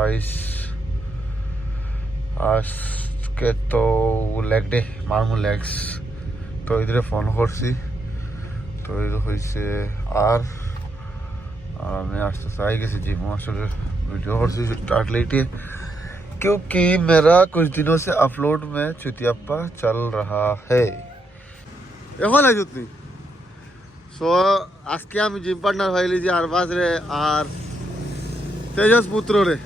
Guys আজকে তো leg day মারমু legs তো ইধরে ফোন করছি তো এই হয়েছে আর আমি আসতে চাই গেছি জিম আসলে वीडियो করছি स्टार्ट लेटे क्योंकि मेरा कुछ दिनों से अपलोड में चुतियाप्पा चल रहा है এখন আইছো তুই সো আজকে আমি জিম পার্টনার হইলি যে আরবাজ রে আর তেজস পুত্র রে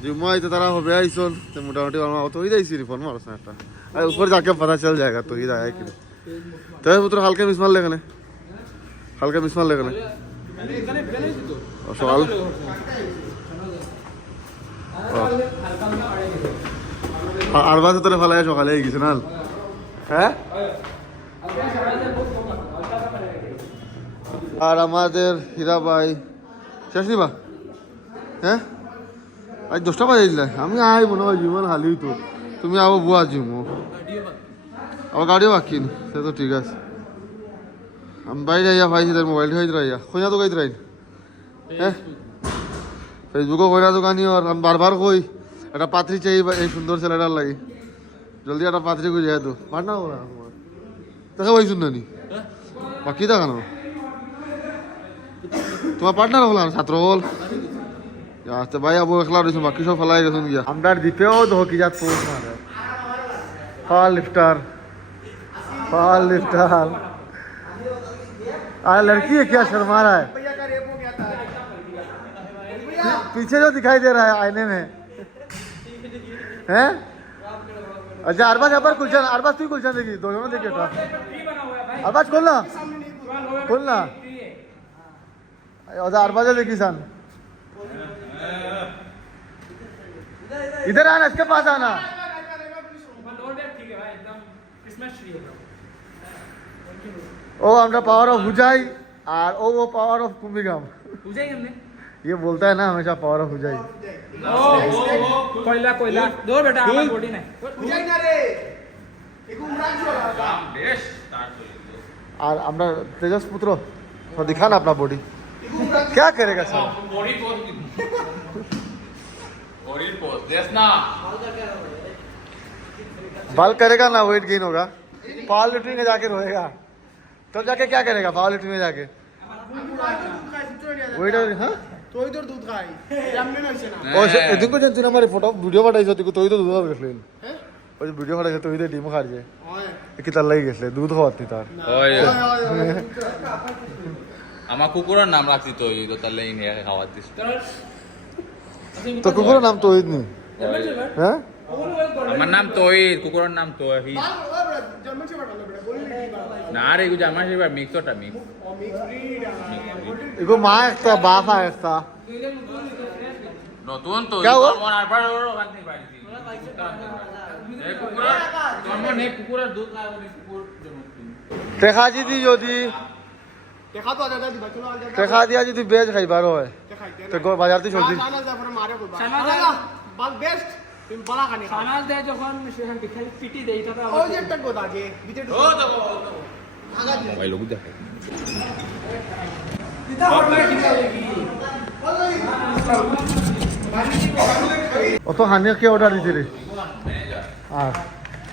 जिम आई तो तारा हो गया इसन तो मोटामोटी वाला तो ही जाइसी रे फोन मारस ना একটা আর ऊपर जाके पता चल जाएगा तो ही आया कि तेजस पुत्र हल्के मिस मार लेगने हल्के मिस मार लेगने सवाल আরবাজ তোরে ফলায় সকালে গিয়েছ না হ্যাঁ আর আমাদের হীরা ভাই শেষ নিবা হ্যাঁ আজ 10টা বাজে আমি আই মনে হয় জীবন হালি তো তুমি আবো বুয়া জিমো আবার গাড়িও বাকি সে তো ঠিক আছে আমি বাইরে আইয়া ভাই তার মোবাইল খাইতে রাইয়া খোঁজা তো খাইতে রাই হ্যাঁ ফেসবুকও কইরা দোকানি আর আমি বারবার কই একটা পাত্রী চাই এই সুন্দর ছেলেটার লাগি জলদি একটা পাত্রী কই যায় তো পার্টনার বলা দেখা পাইছুন না নি বাকি দেখানো তোমার পার্টনার হল ছাত্র হল আচ্ছা ভাই আবু একলা রয়েছে বাকি সব ফেলাই গেছেন গিয়া আমরা দ্বীপেও দেখো কি যাত পোস্ট মারে ফল লিফটার আর लड़की है क्या शर्मा रहा है पीछे जो दिखाई दे रहा है आईने में हैं अच्छा अरबाज अबर कुलचन अरबाज तू कुलचन देखी दोनों देखे था अरबाज खोलना अरबाज देखी सन इधर आना इसके पास आना ओ हमरा पावर ऑफ हुजाई और ओ वो पावर ऑफ कुंभिगाम हुजाई हमने ये बोलता है ना हमेशा पावर ऑफ हुजाई कोयला दो बेटा हमारा बॉडी नहीं हुजाई ना रे एक उमरान जो काम बेस्ट स्टार्ट कर दो और हमरा तेजस पुत्र तो दिखा ना अपना बॉडी क्या करेगा सर बॉडी पोज देख ना बाल करेगा ना वेट गेन होगा पावर लिफ्टिंग में जाके रोएगा तब जाके क्या करेगा पावर लिफ्टिंग में जाके वेट हां तो इधर दूध खाई हमने ना ना ओ देखो जन तूने हमारी फोटो वीडियो पाठाइছো তুই তো दूध घेतले हैं ওই ভিডিও পাঠাইছো তুই তো ডিম খাইছে ওই কি তার লাগি গেছলে দুধ খাওয়াতি তার ওই আমার কুকুরের নাম রাখছি তো এই তো তার লাগি নিয়ে খাওয়া দিস তো কুকুরের নাম তোহিদ নি হ্যাঁ আমার নাম তোহিদ কুকুরের নাম তোহিদ না রে গুজা আমার এবার মিক্সটা মিক্স এগো মা একটা বাবা একটা নতুন তো তোমার আরবার ওখান থেকে পাইছি এই কুকুরের দুধ খায় বলে কুকুর দেখা যদি দেখা তো দাদা দিবা চলো দেখা দিয়া যদি বেজ খাইবার হয় তো বাজার থেকে সবজি সানাল দা পরে মারে কইবা সানাল বাল বেস্ট তুমি বলা খানি সানাল দে যখন সেখান বিখাই পিটি দেই তবে ওই যে একটা গোদ আগে ভিতরে ও দেখো আগা দি ভাই লোক দেখে কিতা হটবে কিতা লাগি ও তো হানিয়া কে অর্ডার দিতে রে আর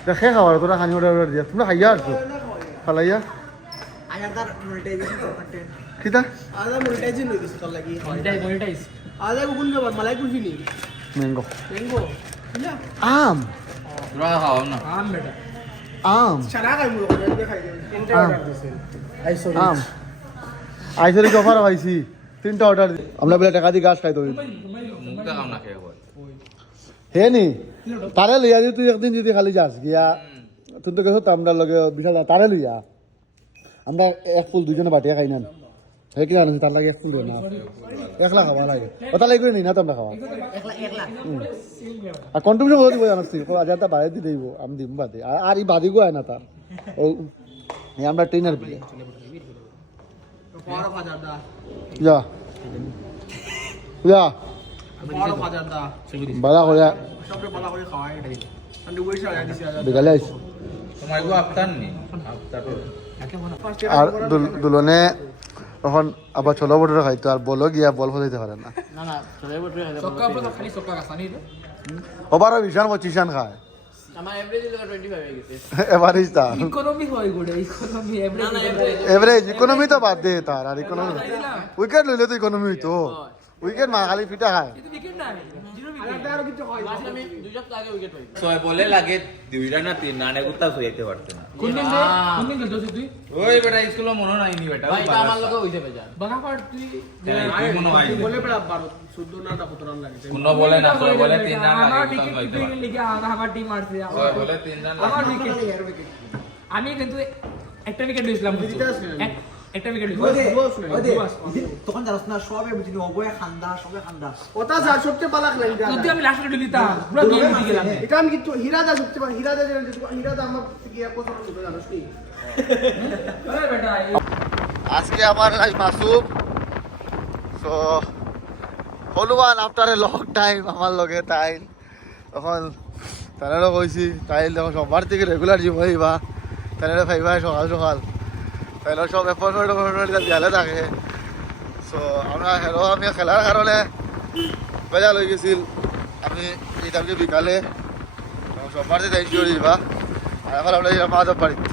দেখে খাওয়ার তোরা হানি অর্ডার দিয়া তোমরা খাইয়া আসছো ফালাইয়া আয়াদার মনিটাইজেশন কন্টেন্ট কিতা আয়াদার মনিটাইজেশন হইছে তোর লাগি মনিটাইজ আয়াদা কোন ব্যাপার মালাই কুলফি নি ম্যাঙ্গো আম তোরা খাও না আম বেটা আম সারা খাই মুলো দেখাই দে তিনটা অর্ডার দিছেন আইসরি অফার আইছি তিনটা অর্ডার আমরা বলে টাকা দি গাছ খাই তো মুখটা খাও না খেয়ে হে নি তারে লইয়া তুই একদিন যদি খালি যাস গিয়া তুই তো গেছো আমরা লগে বিশাল তারে লইয়া আমরা এক ফুল দুজনে বাটিয়া খাই না হে কি জানিস তার লাগে এক ফুল না একলা খাওয়া লাগে ওটা লাগে নি না তোমরা খাওয়া একলা আর কন্ট্রিবিউশন করে দিব জানাস তুই আজারটা বাইরে দি দেব আমি দিম বাদে আর এই বাদি গো না তার ও আমরা ট্রেনার বিলে পাওয়ার হাজার দা যা পাওয়ার হাজার দা বালা করে সবরে বালা করে খাওয়াই দেই আমি ওই সারা দিছি বিকালে আইছ তোমার গো আফতার নি আফতার আর দুলনে তখন আবার ছোলা বটরে খাইতো আর বলো গিয়া বল ফলাইতে পারে না না না চলে বটে চক্কা উপরে তো খালি চক্কা কাছানি রে ওবারও বিশান পঁচিশান খায় আমার এভারেজ লোক 25 হয়ে গেছে এভারেজ তার ইকোনমি হয় গুড ইকোনমি না না এভারেজ ইকোনমি তো বাদ দে তার আর ইকোনমি উইকেট লইলে তো ইকোনমি হইতো উইকেট না খালি পিঠা খায় কিন্তু উইকেট না জিরো উইকেট আর কিছু হয় লাস্ট আমি 2 সপ্তাহ আগে উইকেট হই ছয় বলে লাগে দুইটা না তিন রানে কোথাও হইতে পারতো না কোন দিন খেলছিস তুই ওই বেটা স্কুলে মনে নাই নি বেটা ভাই এটা আমার লগে হইতে পারে বাগাপাট তুই তুই মনে হয় বলে পড়া 12 14 না 17 রান লাগে কোন বলে না ছয় বলে তিন রান আমার লাগে উইকেট কোথাও হইতে তুই পারতো লিখে আমার টিম মারছে ছয় বলে তিন রান আমার উইকেট এর উইকেট আমি কিন্তু একটা উইকেট দিয়েছিলাম একটা উইকেট তখন জানাস না সবে বুঝিনি অবয়ে খান্দা সবে খান্দা ওটা যা সবচেয়ে পালাক লাগে যদি আমি লাস্টে দিতাম পুরো গেম জিতে গেলাম এটা আমি কিন্তু হিরাদা সবচেয়ে পালা হিরাদা আমার গিয়া পছন্দ করে জানোস কি আরে বেটা আজকে আমার নাই Masum so Hanuman after a long time আমার লগে তাইল তখন তাইলেরও কইছি তাইল যখন সোমবার থেকে রেগুলার জিম হইবা তাইলেরও ভাইবা সকাল সকাল তাইলের সব অ্যাপয়েন্টমেন্ট দিয়ালে থাকে সো আমরা হেরো আমি খেলার কারণে বেজা লই গেছিল আমি এইটাকে বিকালে সোমবার থেকে যাইছি দিবা আর এখন আমরা মাধব বাড়িতে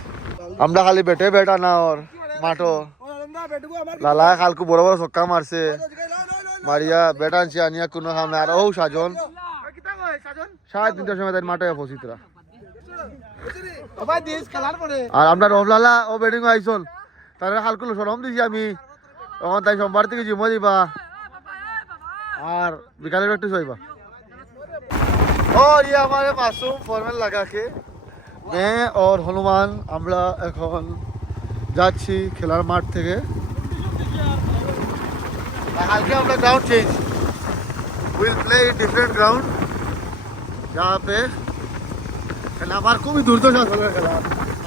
আমরা খালি বেটে বেটা না ওর মাঠো লালা কালকু বড় বড় ছক্কা মারছে মারিয়া বেটা আনছি আনিয়া কোনো কাম নাই আর ও সাজন 3:30 সময় তাই মাঠে পৌঁছিতরা আর আমরা রফলালা ও ব্যাটিং আইসল তারা কালকুলো সরম দিছি আমি তখন তাই সোমবার থেকে জিমো দিবা আর বিকালে প্র্যাকটিস হইবা और ये हमारे मासूम फॉर्मल लगा के मैं और हनुमान আমরা এখন যাচ্ছি খেলার মাঠ থেকে কালকে আমরা ground change will play in different ground जहाँ पे খেলা আমার খুবই দুর্দশা খেলার খেলা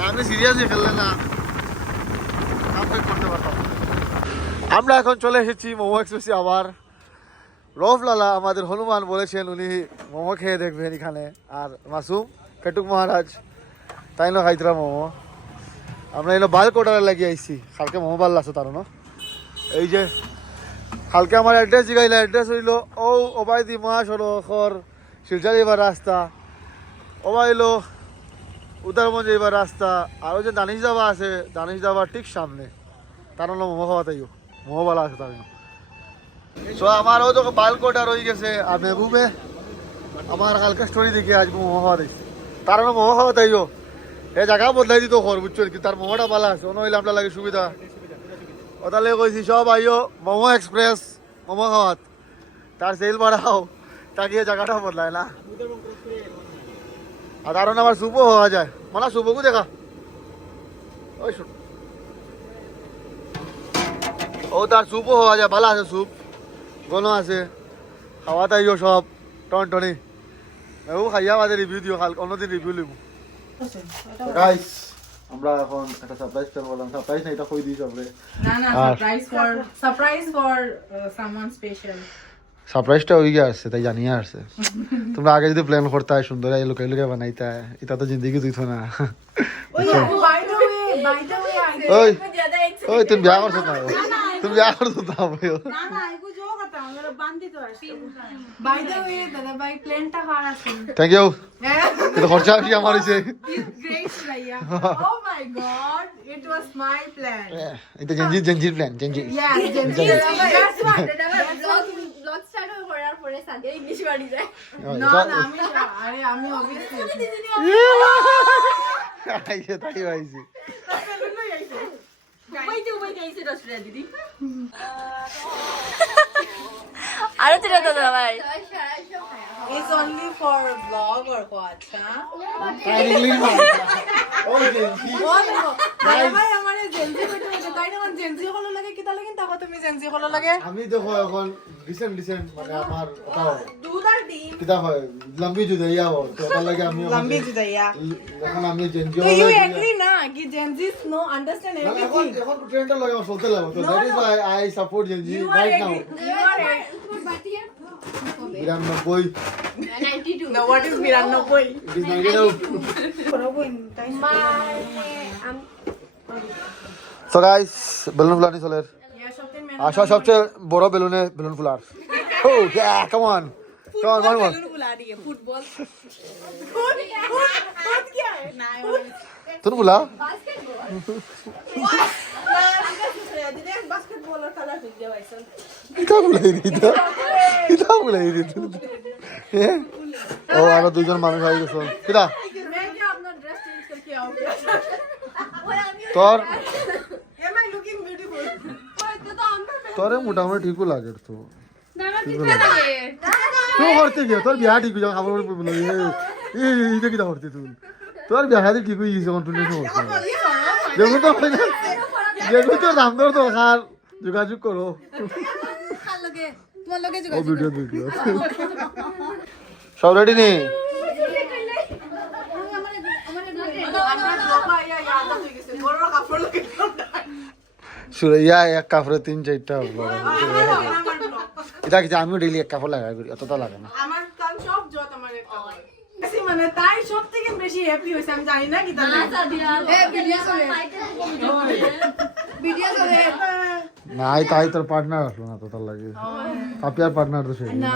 আমি সিরিয়াসলি খেললে না কামব্যাক করতে পারতাম আমরা এখন চলে এসেছি মোমো এক্সপ্রেসে আবার রফলালা আমাদের হনুমান বলেছেন উনি মোমো খেয়ে দেখবেন এখানে আর মাসুম পেটুক মহারাজ তাই না খাইতরা মোমো আমরা এলো বাল কোটারে লাগিয়ে আইছি কালকে মোমো বাল লাগছে তার না এই যে কালকে আমার অ্যাড্রেস জিগাইলে অ্যাড্রেস হইল ও ওবায়দি মহাসড়কর শিলচর যাইবার রাস্তা ওবাইলো উদারবন যাইবার রাস্তা আরও যে দানিশ দাবা আছে দানিশ দাবার ঠিক সামনে তার হলো মোমো খাওয়া তাইও মোমো বালা আছে তার সো আমারও তো বাল কোটা রয়ে গেছে আর মেহবুবে আমার কালকে স্টোরি দেখে আজ মোমো খাওয়া দিয়েছি তার মোমো খাওয়া তাইও এই জায়গা বদলাই দিত খর বুঝছো কি তার মোমোটা বালা আছে অন্য হইলে আপনার লাগে সুবিধা ওতালে কইছি সব আইও মোমো এক্সপ্রেস মোমো খাওয়াত তার সেল বাড়াও তাকে জায়গাটা বদলায় না আর তার আমার সুপও হওয়া যায় মানে সুপকু দেখা ওই শুন ও তার সুপও হওয়া যায় ভালো আছে সুপ গণ আছে খাওয়া তাইও সব টনটনি ও খাইয়া আমাদের রিভিউ দিও কাল অন্যদিন রিভিউ লিব গাইস আমরা এখন একটা সারপ্রাইজ প্ল্যান করলাম সারপ্রাইজ না এটা কই দিই সবরে না না সারপ্রাইজ ফর সামওয়ান স্পেশাল সারপ্রাইজটা হয়ে গেছে তাই জানিয়ে আসছে তোমরা আগে যদি প্ল্যান করতে হয় সুন্দর এই লোকে লোকে বানাইতে হয় এটা তো জিন্দগি দিত না বাই দ্য ওয়ে ওই ওই তুমি বিয়া করছো না তুমি বিয়া করছো না না না এগো জো কথা আমরা বান্দি তো আসি বাই দ্য ওয়ে দাদা ভাই প্লেনটা হার আছে থ্যাংক ইউ এটা খরচা কি আমার হইছে গ্রেট ভাইয়া ও মাই god it was my plan এটা জেনজির plan Gen Z yeah that's what blog start করার পরে সাথে ইংলিশ বাড়ি যায় না না আমি অবভিয়াসলি আইছে তাই হইছে দুবাই যাইছে রসরা দিদি আরো তিরা দাদা ভাই It's only for vlog or what, huh? তাই ইংলিশ মানে ও জেনজি ভাই আমারে জেনজি বেটা বেটা তাই না জেনজি হলো লাগে কি তাহলে কিন্তু তুমি জেনজি হলো লাগে আমি দেখো এখন রিসেন্ট মানে আমার ওটাও দুদার ডিম কিটা হয় লম্বি জুদাইয়া हो তো তার লাগে আমি লম্বি জুদাইয়া এখন আমি জেনজি Do you agree না কি জেনজিস নো আন্ডারস্ট্যান্ড এখন এভরিথিং এখন ট্রেন্ডটা লাগে আমার চলতে লাগে তো that is Y I support Gen Z You are right now agree. You are agree. তোমার বাতি 92 92 No, what is 92? it is 92 মানে সো গাইস বেলুন ফুলানি চলের Yes, আশা সবচেয়ে বড় বেলুন ফুলার ও কাম অন फुटबॉल তুমি বুলা बास्केटबॉल খেলা শিখতে পাইছেন কিতা বুলাই ও আরো দুইজন মানুষ হয়ে গেছে কিতা मैं क्या अपना ड्रेस चेंज करके आऊंगी তোর am I looking beautiful তোরে মোটামুটি ঠিকও লাগে তো নানা ঠিক লাগে তুই করতে গিয়ে তোর বিয়া ঠিক হয়ে খাবার বলে এইটা কিতা করতে তুই তোর বিয়া ঠিক হয়ে গেছে কন্টিনিউ করতে দেখুন তো যেগুলো তো দাম দর দরকার যোগাযোগ করো তোমার লগে ও ভিডিও সব রেডি নেই সুরাইয়া এক কাপড়ে 3-4টা হলো এটা কি আমিও ডেইলি এক কাপড় লাগাই করি অতটা লাগে না আমার কাল সব যত আমার একটা বেশি মানে তাই সব থেকে বেশি হ্যাপি হইছে আমি জানি না কি তাহলে ভিডিও চলে নাই তাই তোর পার্টনার আসলো না তোর লাগে পাপিয়ার পার্টনার তো সেই না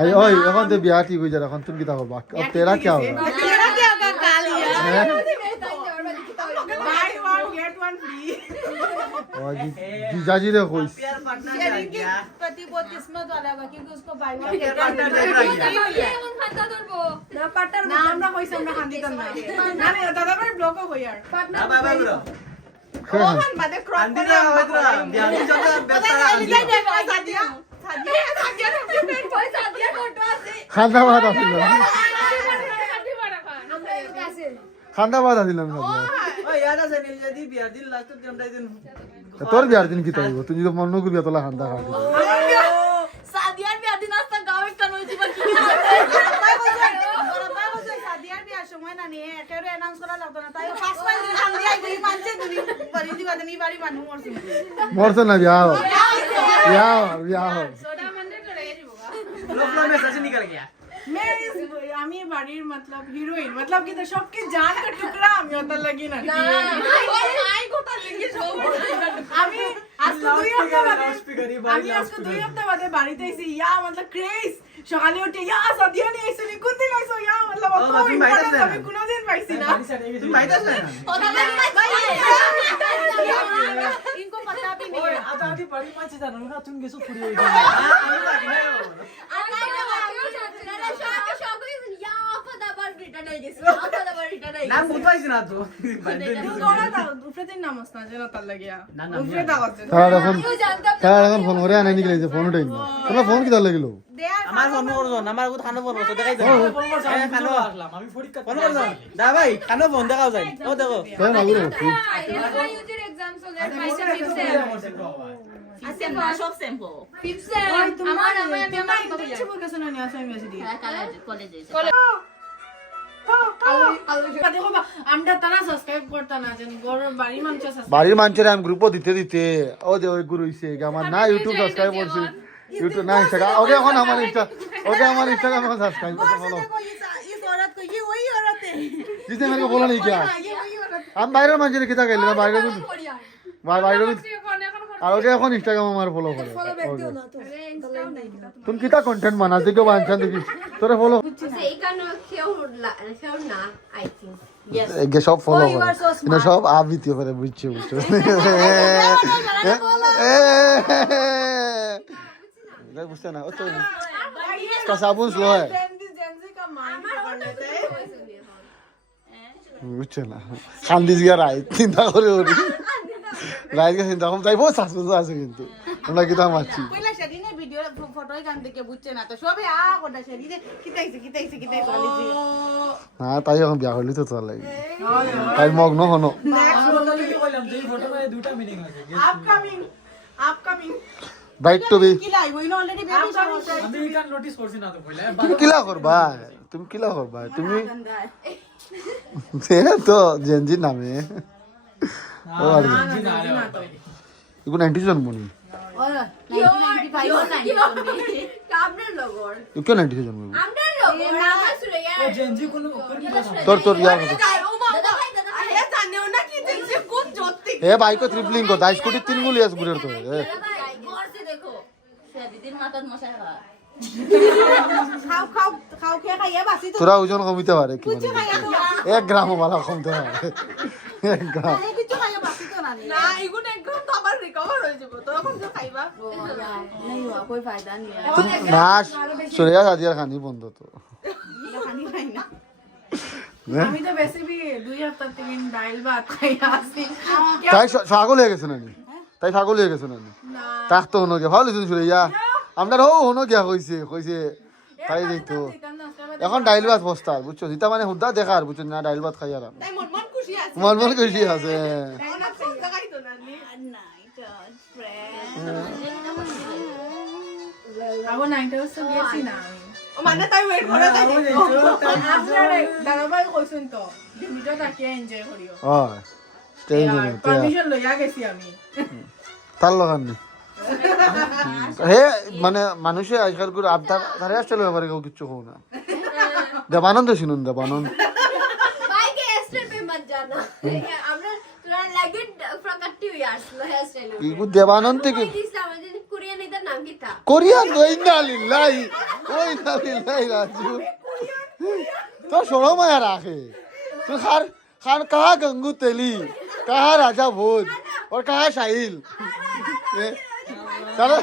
আই ওই এখন তো বিয়া ঠিক হয়ে যা এখন তুমি কি তা করবা अब तेरा क्या होगा तेरा क्या होगा काल यार by one get one free और जीजाजी रे कोई शेरिंग के पति बहुत किस्मत वाला है क्योंकि उसको बाय वन गेट वन ना पार्टनर ना আমরা কইছি আমরা খান্দি কাম না না না দাদা ভাই ব্লক হই यार পার্টনার বাই ব্রো ওমান বাদে ক্রপ করে বিয়ানি জন্য ব্যস্ত সাদিয়া খান্ডা বাদ আসিল খান্ডা বাদ আসিল না ওই ইয়াদ আছে নীল যদি বিয়ার দিন লাস্ট দিন দিন তোর বিয়ার দিন কি তাইব তুই যদি মন করবি তোলা খান্ডা খাবি সাদিয়ার বিয়া দিন আসতা গাঁৱে কান হইছি বা কি সাদিয়ার বিয়ার সময় না নিয়ে একেবারে অ্যানাউন্স করা লাগতো না তাই 5 মাস দিন খান্দি আই গই মানছে দুনি পরি দিবা নি বাড়ি মানু মরছে মরছ না বিয়া সোডা মন্দির করে দিবগা लोग मैसेज निकल गया मैं इस আমি বাড়ির मतलब হিরোইন मतलब कि तो सबके जान का टुकड़ा আমি ওটা লাগি না আই গোটা লিঙ্গে সব আমি আজকে 2 হপ্তাহ বাদে আমি আজকে 2 হপ্তাহ বাদে বাড়িতে এসে ইয়া मतलब ক্রেজ সকালে উঠে ইয়া সাদিয়া নিয়ে এসে নি কোন দিন আইছো ইয়া मतलब আমি কোনোদিন পাইছি না तुम माहित আছে না ওটা ভাই इनको पता भी नहीं है आता आधी बड़ी माची জানো না তুমি গেছো ফুড়ি হই না বুঝাইছ না তো তোরা দাও উপরে দিন নামাজ না যেন তার লাগিয়া উপরে দাও তার এখন ফোন করে আনাই নিকলে যে ফোন উঠাই না তোমার ফোন কি তার লাগিলো আমার ফোন করছো আমার কত খানো ফোন করছো দেখাই যাও ফোন করছো আমি খানো আসলাম আমি পরীক্ষা ফোন করছো দা ভাই খানো ফোন দেখাও যাই ও দেখো তাই না গুলো আমরা তারা সাবস্ক্রাইব করতা না যেন বাড়ির মানুষ বাড়ির মানুষের আমি গ্রুপও দিতে ও যে ওই গুরু হইছে আমার না ইউটিউব সাবস্ক্রাইব করছি ইউটিউব না ইনস্টাগ্রাম ওকে এখন আমার ইনস্টাগ্রাম এখন সাবস্ক্রাইব করতে ফলো इस औरत को ये वही औरत है जिसने मेरे को बोला नहीं क्या ये वही औरत हम বাইরের মানুষের কিতা গেল না বাইরে আর ওকে এখন ইনস্টাগ্রাম আমার ফলো করে তুমি কিতা কন্টেন্ট বানাস দেখো বানছান দেখি তোরে ফলো এগে সব ফলো করে না সব আবিতি করে বুঝছো বুঝতে না ও তো इसका साबुन स्लो है जेंजी का माइंड पकड़ लेते हैं বুঝছো না খান্দিস গিয়া রাইট চিন্তা করে ওরি রাইট কে চিন্তা করম যাইবো সাসপেন্স আছে কিন্তু আমরা কিতা মারছি কইলা সেদিনে ভিডিও ফটোই গান দেখে বুঝছে না তো সবে আ কোটা সেদিনে কিতাইছে বলিছি হ্যাঁ তাই এখন বিয়া হইলি তো চল লাগি তাই মগ্ন হনো আপকামিং বাইট টু বি কি লাইব ইনো অলরেডি বেবি আমি কান নোটিস করছি না তো কইলা তুমি কিলা করবা তুমি সে তো জেনজি নামে ও আর ইকো 90 জন মনি ইকো 90 জন মনি জেনজি কোন তোর ইয়ার এ বাইক ট্রিপলিং কর দাই স্কুটি 3 গুলি আছে বুড়ের তো এ করছে দেখো দিদির মাথার মশা খাও খাও খাও খেয়ে খাইয়া বাসি তো তোরা ওজন কমিতে পারে কি কিছু খাইয়া তো 1 গ্রাম বালা কমতে পারে 1 গ্রাম কিছু খাইয়া বাসি তো না না এগুলো একদম তো আবার রিকভার হয়ে যাব তখন তো খাইবা नहीं हुआ कोई फायदा नहीं है তুই নাশ সুরিয়া সাদিয়ার খানি বন্ধ তো খানি খাই না আমি তো বেশি বি 2 সপ্তাহ থেকে ডাইল ভাত খাইয়া আসি তাই ছাগল হয়ে গেছে নানি তাই ছাগল হয়ে গেছে নানি তাক তো হনো গে ভালো শুন সুরিয়া আমরা হনো গিয়া কইছে তাই যাইতো এখন ডাইল ভাত বস্তা বুঝছো এটা মানে হুদা দেখার বুঝছো না ডাইল ভাত খাই আর তাই মন মন খুশি আছে মন মন খুশি আছে এখন আর সব জায়গায় তো না नाइट फ्रेंड আগো 9টা বছর গেছি না আমি ও মানে তাই ওয়েট করে তাই আপনারে দাদাভাই কইছেন তো ভিডিও তাকে এনজয় করিও হয় তাই না পারমিশন লইয়া গেছি আমি তার লাগান নি হে মানে মানুষে আজকাল করে আবদার ধারে আসলে ব্যাপারে কেউ কিচ্ছু কো না দেবানন্দ শুনুন দেবানন্দ भाई के हेयर स्टाइल पे मत जाना আমরা তোরা লাগে প্রকারটি হই আসলো হেয়ার স্টাইল কি গো দেবানন্দ থেকে ইসলাম যে কোরিয়ান এটার নাম কি তা কোরিয়ান ওইনা লিল্লাহি রাজু তো সরো মায়া রাখে তুই খান कहा गंगू तेली कहा राजा भोज और कहा शाहिल चलो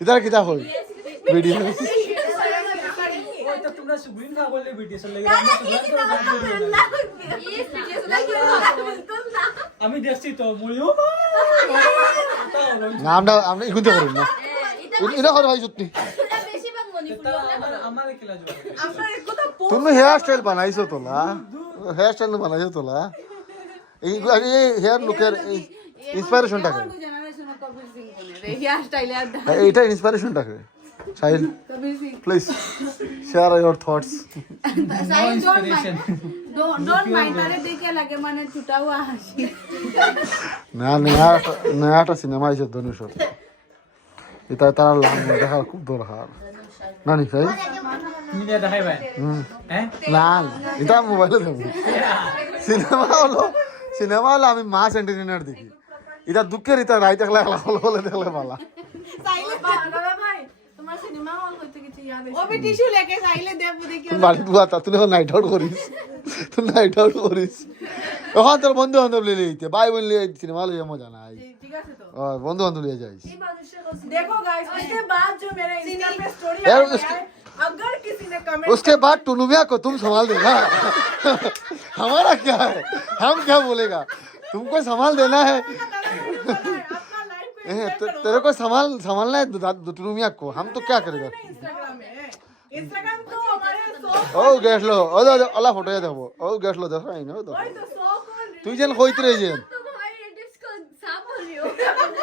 इधर कितना हो वीडियो তোমরা সুগ্রিন না বললে ভিডিও চলে আমি দেখছি তো মরিও না আমরা ইগুনতে করুন না ইনা করে ভাই সত্যি বেশিরভাগ মণিপুর আমার খেলা যাবে আপনার কথা তুমি হেয়ার স্টাইল বানাইছো তোলা হেয়ার স্টাইল বানাইছো তোলা এই হেয়ার লুকের ইন্সপিরেশনটা কে জেনারেশন কবির সিং বলে হেয়ার স্টাইল আর এটা ইন্সপিরেশনটা কে Sahil Kabir Singh please share your thoughts sign don't mind আরে দেখে লাগে মানে ছুটাও হাসি না নয়াটা সিনেমা আছে ধনুষর এটা তারা দেখা খুব দরকার না নি সাই তুমি দেখাই ভাই হ্যাঁ না এটা মোবাইলে দেখো সিনেমা হলো আমি মাস এন্টারটেইনার দেখি এটা দুঃখের এটা রাইট একলা হলে দেখলে ভালো সাইলে দাদা ভাই তোমার সিনেমা হল হইতে কিছু ইয়াদ আছে ও বি টিস্যু লেকে সাইলে দেব দেখি তুই বাড়ি দুয়া তা তুই নাইট আউট করিস এখন তোর বন্ধু বান্ধব লিয়ে লইতে ভাই বোন লিয়ে সিনেমা লিয়ে মজা নাই ঠিক আছে তো বন্ধু বান্ধব লিয়ে যাইস देखो गाइस उसके बाद जो मेरे इंस्टा पे स्टोरी यार आया है, अगर किसी ने कमेंट उसके बाद टुनुमिया को तुम संभाल देना हमारा क्या है हम क्या बोलेगा तुमको संभाल देना है आपका लाइफ को तेरे को संभालना है टुनुमिया को हम तो क्या करेगा इंस्टाग्राम में इंस्टाग्राम तो हमारे 100 ओ गैस लो ओ अल्लाह फोटो देखो ओ गैस लो देखो इन तो वही तो 100 कॉल তুই যেন কইতে রে যেন तुम हमारे रिलेटिव्स को साफ बोल रही हो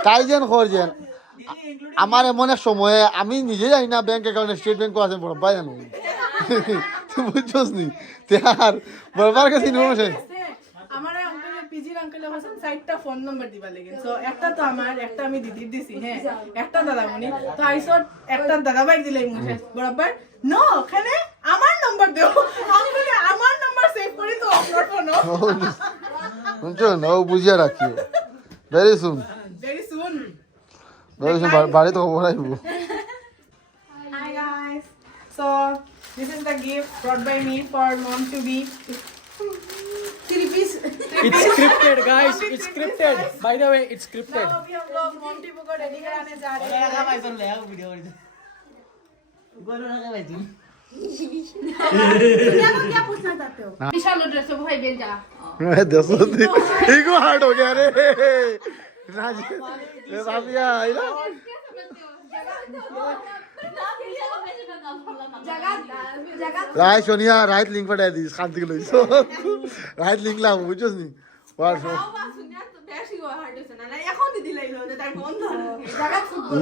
তাই যেন কর যেন আমার এমন এক সময়ে আমি নিজে যাই না ব্যাংক অ্যাকাউন্টে স্টেট ব্যাংক আছে বড় ভাই জানো তুই বুঝছস নি তার বড়বার কাছে ইনফরমেশন हमारे अंकल पीजी अंकल हसन साइडটা ফোন নাম্বার দিবা লাগে সো একটা তো আমার একটা আমি দিদির দিছি হ্যাঁ একটা দাদামণি তো আইসো একটা দাদাভাই দিলাই মুছে বরাবর নো ওখানে আমার নাম্বার দাও আমি বলি আমার নাম্বার সেভ করি তো আপলোড করো বুঝছো না ও বুঝিয়া রাখিও ভেরি সুন ভেরি সুন বাড়ি তো খবর আইব Hi guys. So this is the gift brought by me for mom to be. 3 piece. It's scripted guys, it's scripted. By the way, it's scripted. Now अभी हम लोग mom टी को ready कराने जा रहे हैं. दुनिया को क्या पूछना चाहते हो? विशाल ड्रेस हो भाई बेल जा. দেখো ইগো হার্ড हो गया रे राजी रे बाबिया आइला রাইট সোনিয়া রাইট লিংক পাঠাই দিস শান্তি লইছো রাইট লিংক লাভ বুঝছস নি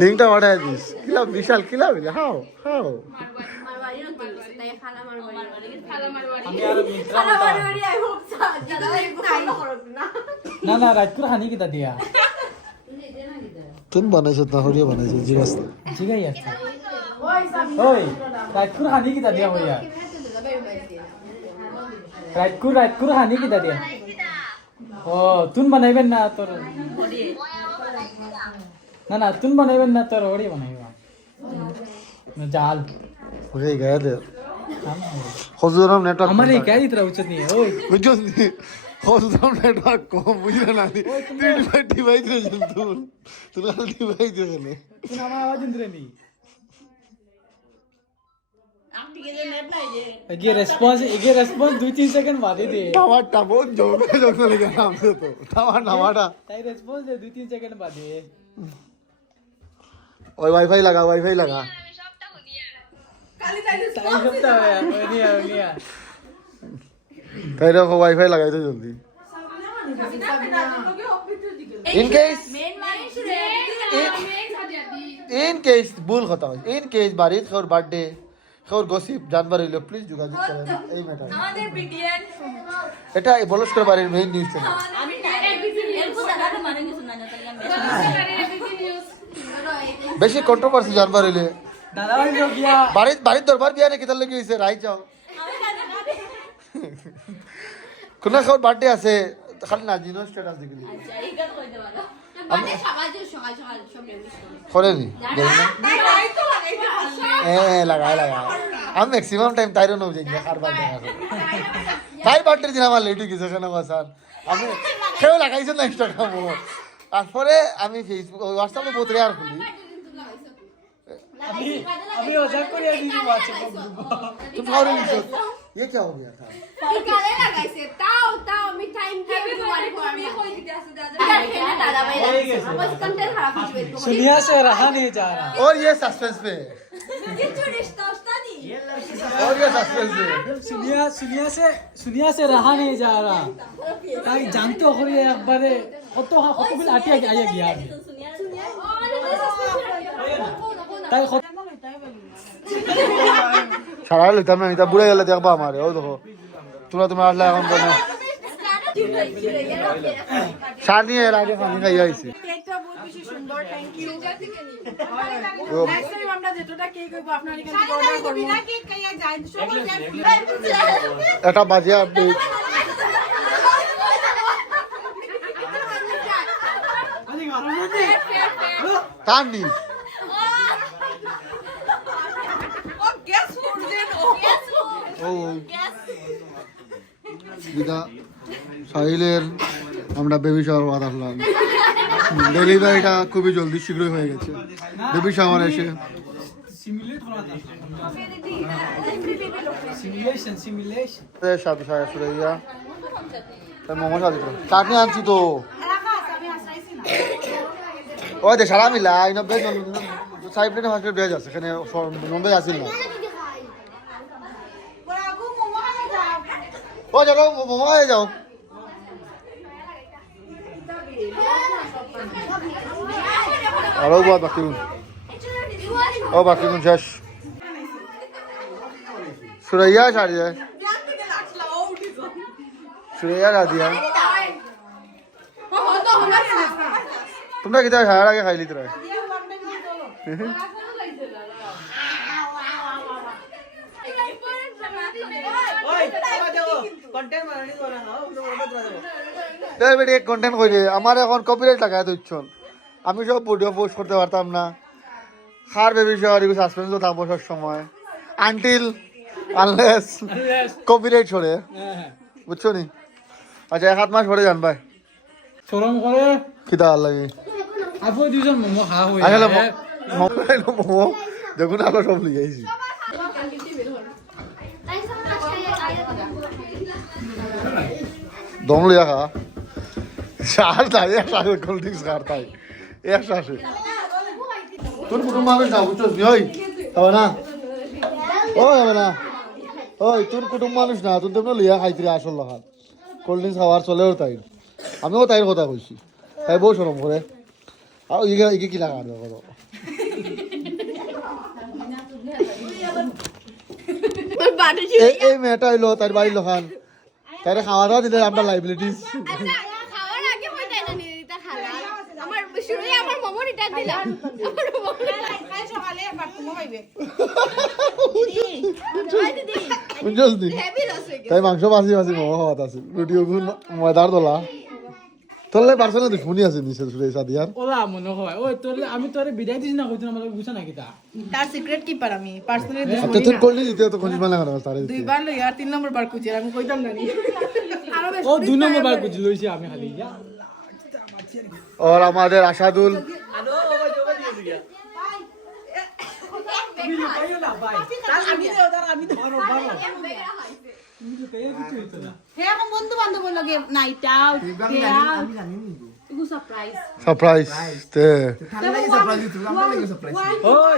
লিংকটা পাঠাই দিস কিলা বিশাল কিলা বিলে হাও মারবাড়ি না তাই খালা মারবাড়ি আমি আর মিত্রা মারবাড়ি আই হোপ দাদা ভাই তাই করব না না রাজপুর হানি কিটা দিয়া তুই বানাইছ না হরিয়া বানাইছ জিজ্ঞাস ঠিক আছে ওই রাজপুর হানি কিটা দিয়া হইয়া রাইটকুর হানি কিটা দিয়া ও তুন বানাইবেন না তোর না তুন বানাইবেন না তোর ওড়ি বানাইবা জাল ওই গায়ে দে হজুরাম নেটওয়ার্ক আমার এই গাড়ি তোরা উচিত নিয়ে ওই বুঝছো হজুরাম নেটওয়ার্ক কম বুঝলে না তুই ডিভাইস দিয়েছিস তুই ডিভাইস দিয়েছিস তুই আমার আওয়াজ ইন্দ্রে নি ये रेस्पॉन्स 2-3 सेकंड बाद दे टमाटा बहुत जोर लगे हमसे तो टमाटा ताई रेस्पॉन्स दे 2-3 सेकंड बाद दे ओए वाईफाई लगा কালি তাইলে ताई सबता है नहीं तेरे को वाईफाई लगाई तो जल्दी इन केस भूल खत्म इन केस बारिश और बर्थडे और গসিপ জানবার হইলো প্লিজ যোগাযোগ করেন এই ম্যাটার আমাদের বিটিএন এটা এই বলস্কর বাড়ির মেইন নিউজ চ্যানেল আমি এরকম দাদা মানে কিছু না বেশি কন্ট্রোভার্সি জানবার হইলে दादा भाई हो गया বাড়ির দরবার বিয়া নাকি তার লাগি হইছে রাই যাও কোন খাওয়ার বার্থডে আছে খালি নাজিনো স্ট্যাটাস দেখলি আচ্ছা এই কথা কইতে পারো মানে সকাল সকাল সব নিউজ করেনি তাই তো লাগাইতে পারছি লাগা আমি ম্যাক্সিমাম টাইম তাইরও নও যাই কার বার্থডে আছে তাই বার্থডে দিন আমার লেট গেছে কেন স্যার আমি কেউ লাগাইছে না ইনস্টাগ্রাম তারপরে আমি ফেসবুক হোয়াটসঅ্যাপে বহুত রেয়ার খুলি अभी मजाक को ले दीजिए व्हाट्सएप तुम खाओ नहीं सो ये क्या हो गया था কালে লাগাইছে তাও আমি টাইম দিয়ে তোমার আমি কই দিতে আছে দাদা দাদা ভাই আমার কন্টেন্ট খারাপ হয়ে যাবে सुनिया से रहा नहीं जा रहा और ये सस्पेंस पे কিছু রিশতা উস্তানি और ये सस्पेंस पे सुनिया से रहा नहीं जा रहा ताई जानते हो ये एक बार কত বিল আটিয়া আইয়া গিয়া তাই সারা লইতাম না এটা বুড়ে গেলে দেখবা আমারে ও দেখো তোমরা আসলে এখন বলে সার নিয়ে এর আগে পানি খাই আইছি কেকটা বহুত বেশি সুন্দর থ্যাংক ইউ নেক্সট টাইম আমরা যেটা কেক কইব আপনারা এখান থেকে অর্ডার করব বিনা কেক কাইয়া যায় সব এটা বাজে আপডেট কান্নি ও গেস ফুড দেন ও বিদা সাহিলের আমরা বেবি শাওয়ার বাদ আসলাম ডেলিভারিটা খুবই জলদি শীঘ্রই হয়ে গেছে বেবি শাওয়ার এসে सिमुलेट हो रहा था सिमुलेशन সাথে সাথে সুরাইয়া তার মোমো সাথে চাটনি আনছি তো ওই দে সারা মিলা ইনো বেজ সাইড প্লেটে ফার্স্ট বেজ আছে এখানে নন্দে আসিল না আগু মোমো খাই যাও ও যাও মোমো হয়ে যাও আরো বাকি ও বাকি শেষ সুরাইয়া সারি যায় ব্যাগ থেকে লাগলা ও উঠিছো সুরাইয়া রা দিয়া ও হতো হলো তোমরা কিতা খাওয়ার আগে খাইলি তোরা कंटेंट बनाने दो ना हां तो ऑर्डर करा दो তাই বেটি এক কন্টেন্ট কইরে আমার এখন কপিরাইট লাগায় দিচ্ছন আমি সব ভিডিও পোস্ট করতে পারতাম না খার বেবি শাওয়ার এগুলো সাসপেন্সও থাকবো সব সময় আনটিল আনলেস কপিরাইট ছড়ে বুঝছো নি আচ্ছা 1 মাস পরে জানবাই শরম করে কিতা আর লাগে আপু দুজন মোমো খা হই আসলে মোমো দেখুন আলো সব লিয়ে আইছি দম লিয়া খা চার তাই একসাথে কোল্ড ড্রিঙ্কস খারতাই একসাথে তোর কুটুম মানুষ না বুঝছো নি ওই হবে না ওই হবে না ওই তোর কুটুম মানুষ না তোর তোমরা লিয়া খাইতে আসল লখান কোল্ড ড্রিঙ্কস খাওয়ার চলেও তাই আমিও তাইর কথা কইছি তাই বউ শরম করে আর ইগে কি লাগা আর কথা এই মেয়েটা হইলো তার বাড়ির লোকান তাইরে খাওয়া দাওয়া দিলে আমরা লাইবিলিটিস খাওয়ার আগে হই তাই না নিতা খালা আমার তো শুরুই আমার মোমো রিটার্ন দিলাম আমার মোমো কাল সকালে বাথরুমে পাইবে বুঝছস নি হেভি লস হয়ে গেছে তাই মাংস বাসি বাসি মোমো খাওয়াত আছে রুটিও গুণ ময়দার দলা তোরলে পার্সোনাল দুশ্মনী আছে নিচে সুরে সাদিয়ার ওলা মনে হয় ওই তোর আমি তোরে বিদায় দিছ না কইছ না আমাকে বুঝা নাকি তা তার সিক্রেট কিপার আমি পার্সোনালি আচ্ছা তুই করলি দিতে তো কোন মানে কেন তারে দিতে দুইবার লই আর 3 নম্বর বার কুচির আমি কইতাম না নি ও 2 নম্বর বার কুচি লইছি আমি খালি যা और हमारे आशादुल বন্ধু বান্ধব লগে নাইট আউট সারপ্রাইজ सरप्राइज ते ওই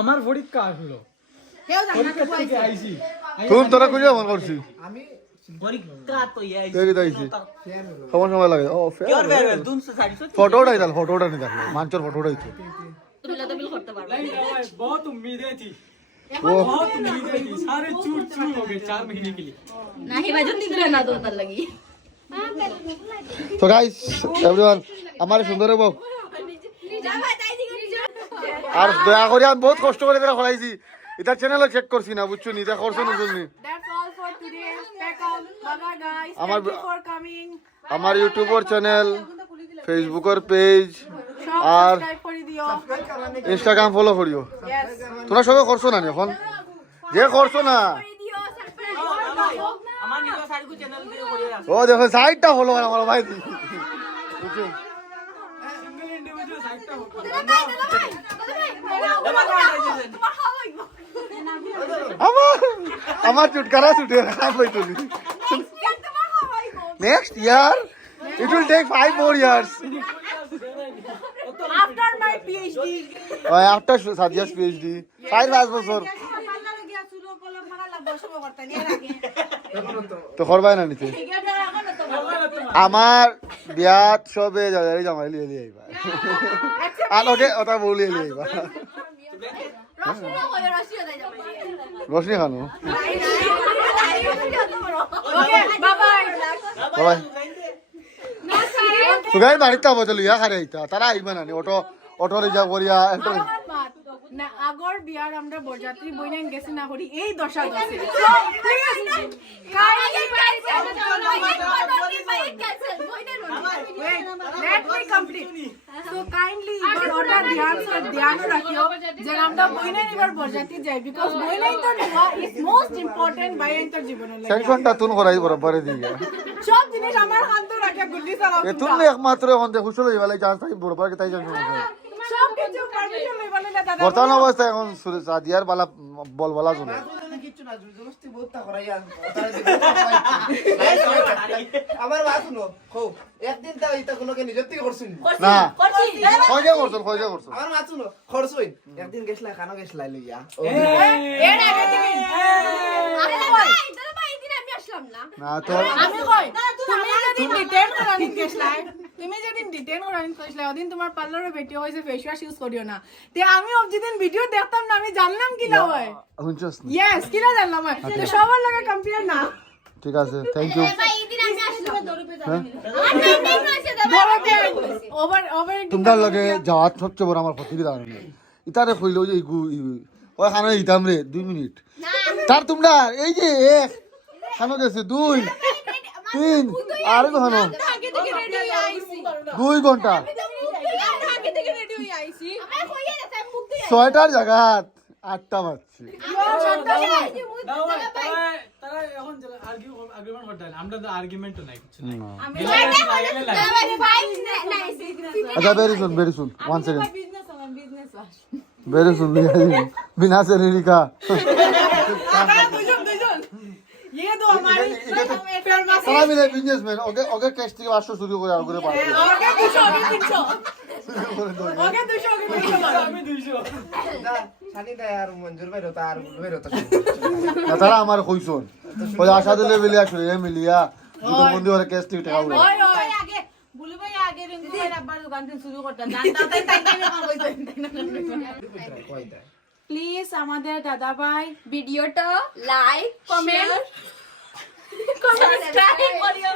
আমার পরীক্ষা আসলো পরীক্ষা থেকে আইছি तुम तोरा कुछ मन करছি পরীক্ষা তো আইছি तेरी दाइছি खबर समय लगे ओ फेयर फोटो उठाइल फोटो उठा नहीं देखलो मानचर फोटो उठाइतो तुला तो बिल करते पाরবে बहुत उम्मीदें थी वो बहुत उम्मीदें थी सारे चूर चूर हो गए 4 महीने के लिए नाही बाजू निद्रा ना तो तर लगी तो गाइस एवरीवन हमारे सुंदर बाबू নিজা ভাই তাই দিকে আর দয়া করে আমি বহুত কষ্ট করে এটা খলাইছি এটা চ্যানেলে চেক করছি না বুঝছো নি এটা করছো না তুমি That's all for today. Pack up. Bye guys. আমার- Thank you for coming. আমার ইউটিউবের চ্যানেল ফেসবুকের পেজ সব আর সাবস্ক্রাইব করে দিও। ইনস্টাগ্রাম ফলো করিও Yes. তোমরা সবাই করছো না এখন যে করছো না দিও সারপ্রাইজ আমার নিজের সাইডকু চ্যানেল দিয়ে করে রাখো ও দেখো সাইডটা ফলো করে আমার ভাই বুঝছো সিঙ্গেল ইন্ডিভিজুয়াল সাইডটা তোমার খাওয়াই আমার আমার চুটকারা ছুটে রাখা হই তুমি তোমার খাওয়াই next year it will take 5 more years After my PhD. after Sadia's PhD 5 বছর পার্লারে গিয়া শুরু করলাম ভালো লাগবে সব করতে নিয়ে আগে। তো করবাই না নিতে এটা এখন তো আমার বিয়াত সবে যাই জামাই লিয়ে লিয়ে আইবা আর ওকে ওটা বলি লিয়ে আইবা রসনা হয়ে রসিও দেয় যাবে রোশনি খানো Okay, bye bye. বাবাই সুগাই বাড়িতে আবো চলো ইয়া খারে আইতা তারা আইবা না অটো অটো রিজার্ভ করিয়া একটা না আগর বিয়ার আমরা বরযাত্রী বইনাইন গেছি না করি এই দশা দশে let me complete so kindly এবার অর্ডার ধ্যান রাখিও যে আমরা বইনাইন এবার বরযাত্রী যাই বিকজ বইনাইন তো ইজ মোস্ট ইম্পর্টেন্ট বাইরেন তো জীবনের লাগে টেনশনটা তুন করাই বরাবরে দিয়ে সব জিনিস আমার হাতে রাখা গুল্লি চালাও এ তুমি একমাত্র এখন দেখো চলো এবেলা চান্স তাই বরাবর তাই জানো সব কিছু পারমিশন লইবালে না দাদা বর্তমান অবস্থায় এখন সাদিয়ার বালা বল বলা শুনে কিচ্ছু না জবরদস্তি বহুত তা করাই আমার বাত শুনো কও একদিন তা ইতা কোনকে নিজের থেকে করছিস না কয়টা করছো আমার বাত শুনো খরচই একদিন গেছলা খানো গেছলা লইয়া এর আগে থেকে আমি আসলাম না না তো আমি কই তুমি যেদিন ডিটেইন করানিন গেছলাই তুমি যেদিন ডিটেইন করানিন কইছলা ওদিন তোমার পার্লারে বেটি হইছে ফেস ওয়াশ ইউজ করিও না তে আমি যেদিন ভিডিও দেখতাম না আমি জানলাম কি না হয় শুনছস না ইয়েস কি না জানলাম হয় তো সবার লগে কম্পেয়ার না ঠিক আছে থ্যাংক ইউ ভাই এদিন আমি আসলাম দরুপে হ্যাঁ? ওভার ওভার তোমরা লগে যাওয়ার সবচেয়ে বড় আমার প্রতিযোগিতা ইতারে কইলো যে ওই খানো ইতাম রে 2 মিনিট তার তোমরা এই যে এক খানো গেছে 2 3 আর খানো আগে থেকে রেডি হয়ে আইছি 2 ঘন্টা আগে থেকে রেডি হয়ে আইছি আমি কইয়া যাচ্ছে আমি মুখ দিয়ে 6টার জায়গা 8টা বাজছে তারা এখন আর্গুমেন্ট করতে আমরা তো আর্গুমেন্টও নাই কিছু নাই আচ্ছা very soon 1 second business very soon বিনা সেলেরি কা দুজন ये दो हमारी फिर সারা মিলে বিজনেসম্যান ওকে ক্যাশ থেকে 500 শুরু করে আগুরে পাঠাই ओके 200 ओके 300 আমি 200 শানি দা আর মঞ্জুর ভাই রতা আর ভাই রতা না তারা আমার কইছন ওই আশা দিলে মিলিয়া শুনে মিলিয়া দুটো বন্ধু ওরে ক্যাশ থেকে টাকা উড়ে ओए ओए আগে বুলু ভাই আগে রিঙ্কু ভাই আব্বার দোকান থেকে শুরু করতে জানতা তাই তাই কইতে প্লিজ আমাদের দাদা ভাই ভিডিওটা লাইক কমেন্ট সাবস্ক্রাইব করিও